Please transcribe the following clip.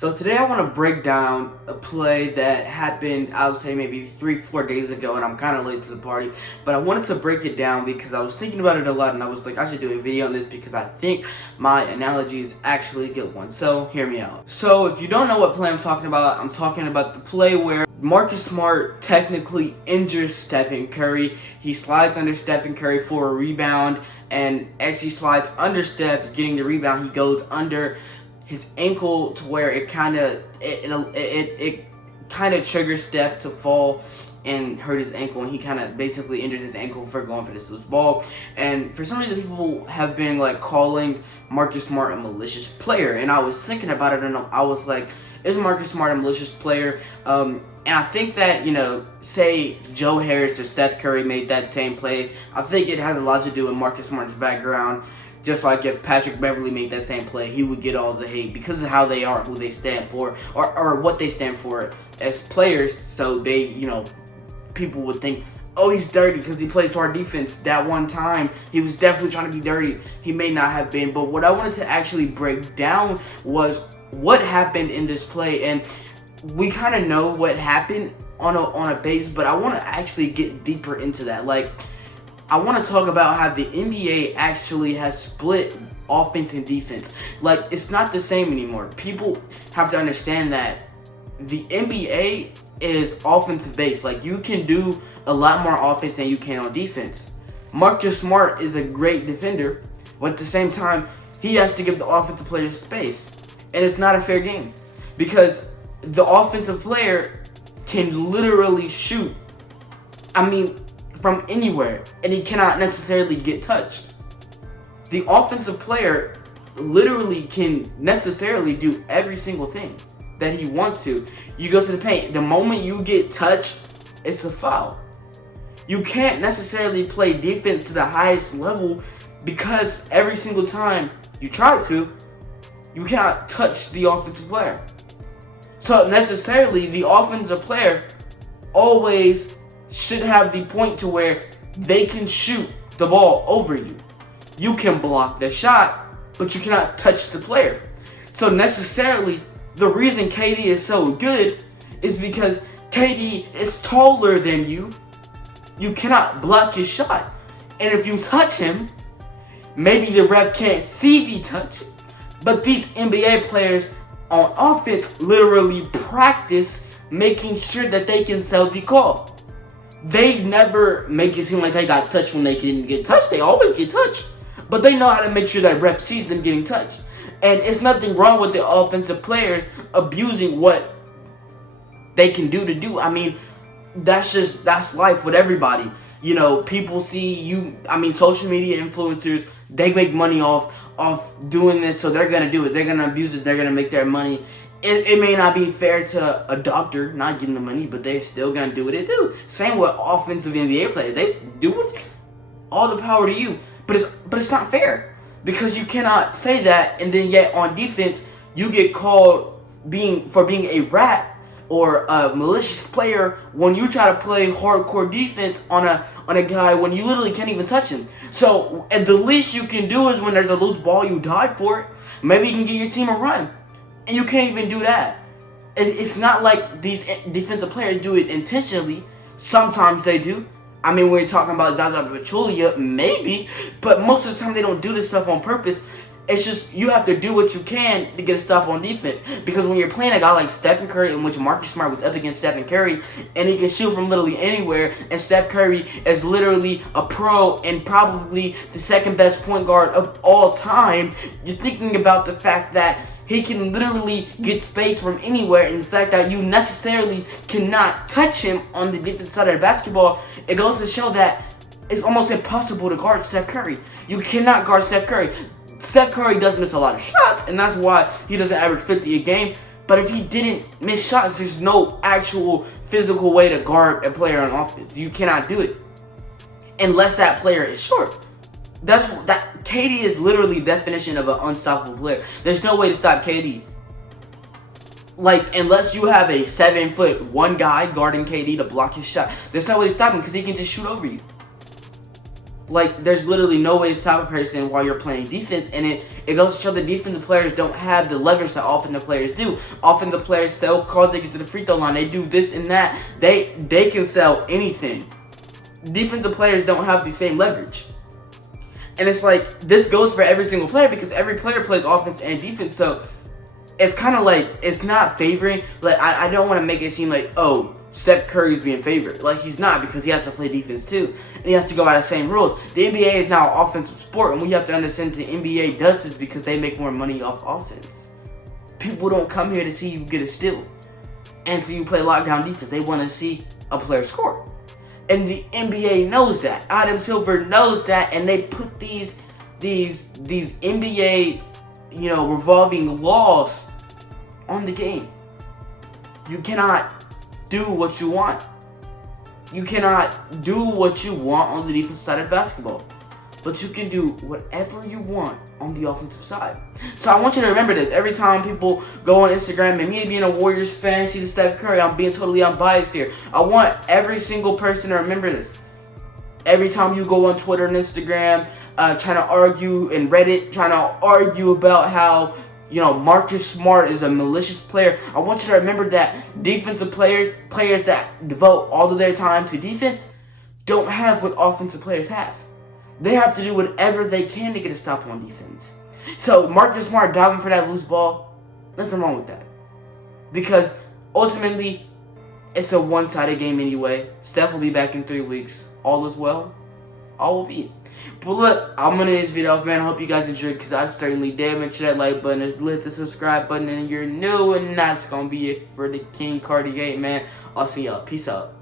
So today I want to break down a play that happened, I would say maybe 3-4 days ago, and I'm kind of late to the party, but I wanted to break it down because I was thinking about it a lot, and I was like, I should do a video on this because I think my analogy is actually a good one. So hear me out. So if you don't know what play I'm talking about the play where Marcus Smart technically injures Stephen Curry. He slides under Stephen Curry for a rebound, and as he slides under Steph, getting the rebound, he goes under his ankle to where it kind of triggers Steph to fall and hurt his ankle, and he kind of basically injured his ankle for going for this loose ball. And for some reason, people have been like calling Marcus Smart a malicious player, and I was thinking about it, and I was like, is Marcus Smart a malicious player? And I think that, say Joe Harris or Seth Curry made that same play, I think it has a lot to do with Marcus Smart's background. Just like if Patrick Beverly made that same play, he would get all the hate because of how they are, who they stand for, or what they stand for as players. So they, people would think, oh, he's dirty because he played for our defense that one time. He was definitely trying to be dirty. He may not have been, but what I wanted to actually break down was what happened in this play. And we kind of know what happened on a base, but I want to actually get deeper into that. I want to talk about how the NBA actually has split offense and defense. It's not the same anymore. People have to understand that the NBA is offensive based. You can do a lot more offense than you can on defense. Marcus Smart is a great defender, but at the same time, he has to give the offensive players space. And it's not a fair game because the offensive player can literally shoot. From anywhere, and he cannot necessarily get touched. The offensive player literally can necessarily do every single thing that he wants to. You go to the paint, the moment you get touched, it's a foul. You can't necessarily play defense to the highest level because every single time you try to, you cannot touch the offensive player. So necessarily, the offensive player always should have the point to where they can shoot the ball over you. You can block the shot, but you cannot touch the player. So necessarily, the reason KD is so good is because KD is taller than you. You cannot block his shot. And if you touch him, maybe the ref can't see the touch, but these NBA players on offense literally practice making sure that they can sell the call. They never make it seem like they got touched when they didn't get touched. They always get touched. But they know how to make sure that ref sees them getting touched. And it's nothing wrong with the offensive players abusing what they can do to do. That's life with everybody. People see you, social media influencers, they make money off doing this, so they're going to do it. They're going to abuse it. They're going to make their money. It may not be fair to a doctor not getting the money, but they're still going to do what they do. Same with offensive NBA players. They do it, all the power to you. But it's not fair because you cannot say that and then yet on defense you get called for being a rat or a malicious player when you try to play hardcore defense on a guy when you literally can't even touch him. So and the least you can do is when there's a loose ball, you dive for it. Maybe you can get your team a run. And you can't even do that. It's not like these defensive players do it intentionally. Sometimes they do. When you're talking about Zaza Pachulia, maybe. But most of the time they don't do this stuff on purpose. It's just you have to do what you can to get a stop on defense. Because when you're playing a guy like Stephen Curry, in which Marcus Smart was up against Stephen Curry, and he can shoot from literally anywhere, and Steph Curry is literally a pro and probably the second best point guard of all time, you're thinking about the fact that he can literally get space from anywhere, and the fact that you necessarily cannot touch him on the defensive side of the basketball, it goes to show that it's almost impossible to guard Steph Curry. You cannot guard Steph Curry. Steph Curry does miss a lot of shots, and that's why he doesn't average 50 a game. But if he didn't miss shots, there's no actual physical way to guard a player on offense. You cannot do it unless that player is short. KD is literally the definition of an unstoppable player. There's no way to stop KD. Unless you have a 7'1" guy guarding KD to block his shot, there's no way to stop him because he can just shoot over you. Like, there's literally no way to stop a person while you're playing defense, and it goes to show that defensive players don't have the leverage that offensive players do. Offensive players sell cards, they get to the free throw line, they do this and that. They can sell anything. Defensive players don't have the same leverage. And it's like, this goes for every single player because every player plays offense and defense, so it's kind of like, it's not favoring. Like, I don't want to make it seem like, oh, Steph Curry's being favored. Like, he's not, because he has to play defense too, and he has to go by the same rules. The NBA is now an offensive sport, and we have to understand the NBA does this because they make more money off offense. People don't come here to see you get a steal and see you play lockdown defense. They want to see a player score. And the NBA knows that. Adam Silver knows that, and they put these NBA, revolving laws on the game. You cannot do what you want. You cannot do what you want on the defensive side of basketball. But you can do whatever you want on the offensive side. So I want you to remember this. Every time people go on Instagram, and me being a Warriors fan, see the Steph Curry, I'm being totally unbiased here. I want every single person to remember this. Every time you go on Twitter and Instagram, trying to argue, and Reddit, trying to argue about how, Marcus Smart is a malicious player, I want you to remember that defensive players that devote all of their time to defense, don't have what offensive players have. They have to do whatever they can to get a stop on defense. So Marcus Smart diving for that loose ball, nothing wrong with that. Because ultimately, it's a one-sided game anyway. Steph will be back in 3 weeks. All is well. All will be. But look, I'm going to end this video off, man. I hope you guys enjoyed, because I certainly did. Make sure that like button, hit the subscribe button, and you're new. And that's going to be it for the King Cardi Gate, man. I'll see y'all. Peace out.